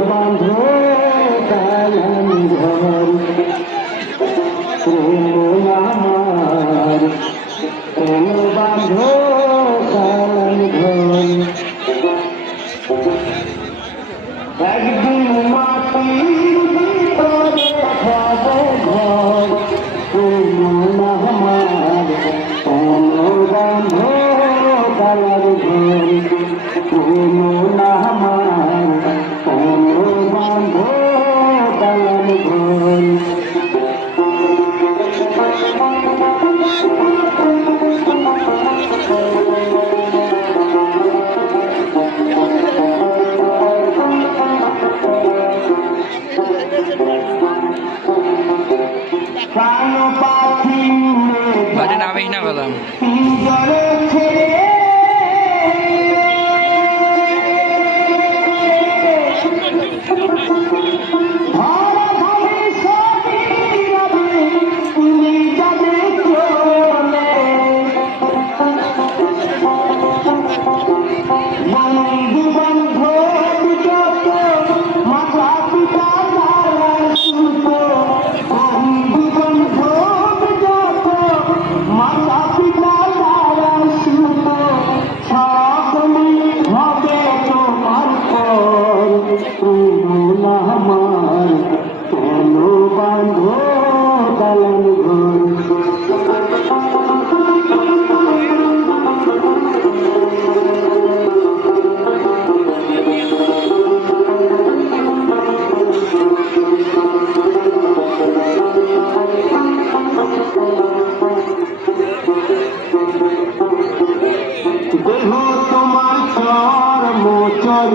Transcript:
বাঁধো কালাম ঘর প্রেম আমার প্রেম বাঁধো কালাম ঘর একদিন মাটির ভিতরে হবে ঘর প্রেম আমার প্রেম বাঁধো কালাম ঘর প্রেম আমার প্রেম বাঁধো কালাম ঘর বাড়ি নামিস না বললাম আমার কেন বাঁধো কালাম ঘর দেহ তোমার চর মোচর